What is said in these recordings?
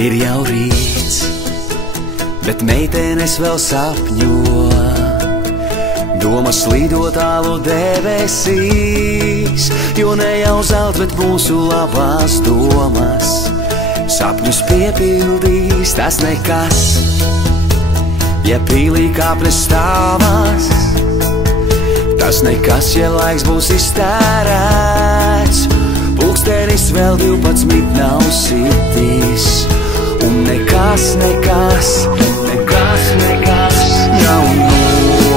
Ir jau rīts, bet meitenes vēl sapņo. Domas lido tālu debesīs, jo ne jau zelta, bet mūsu labās domas. Sapņus piepildīs tas nekas, ja pīlī kāpnes stāvās. Tas nekas, ja laiks būs iztērēts. Pulkstenis vēl 12 nav sitīs. Un nekas nav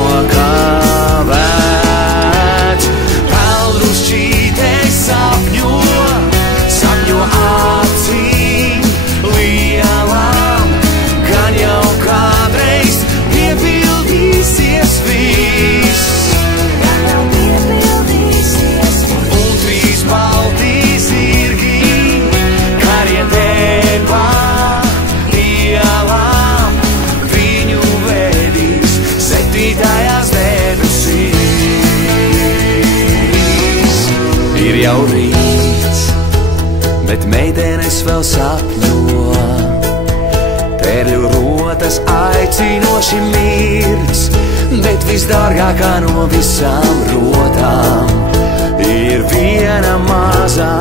nokavēts. Pelnrušķīte sapņo acīm lielām, gan jau kādreiz piepildīsies viss. Un 3 baltī zirgi karietē pa ielām, viņu vedīs 7. debesīs. Ir jau rīts, bet meitenes vēl sapņo. Pērļu rotas aicinoši mirds, bet visdārgākā no visām rotām ir viena mazā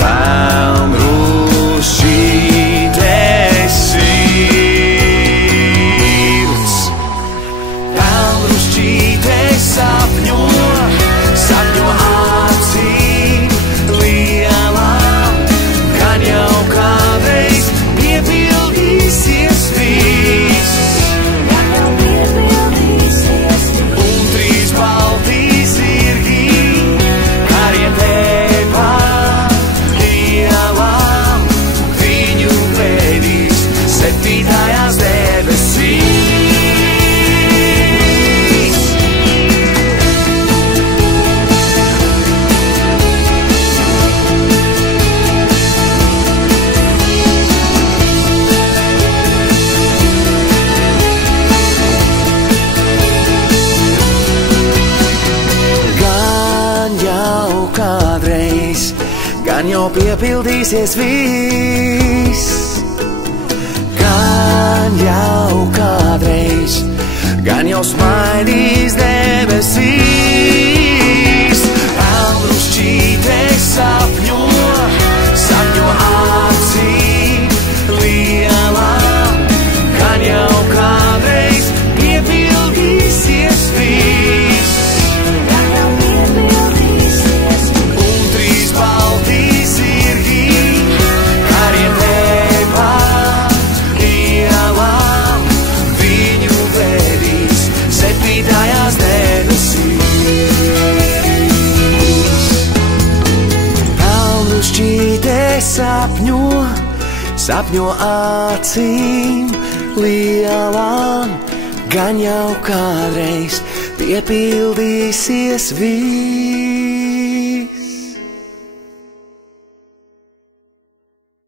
pelnrušķīte sirds. Pelnrušķīte sapņo acīm lielām, gan jau kādreiz piepildīsies viss. Un 3 baltī zirgi karietē pa ielām, viņu vedīs 7. debesīs. Gan jau piepildīsies viss, gan jau kādreiz, gan jau smaidīs debesīs. Pelnrušķīte sapņo acīm lielām, gan jau kādreiz piepildīsies viss. Un 3 baltī zirgi karietē pa ielām, viņu vedīs 7. debesīs. Pelnrušķīte sapņo acīm lielām, gan jau kādreiz piepildīsies viss.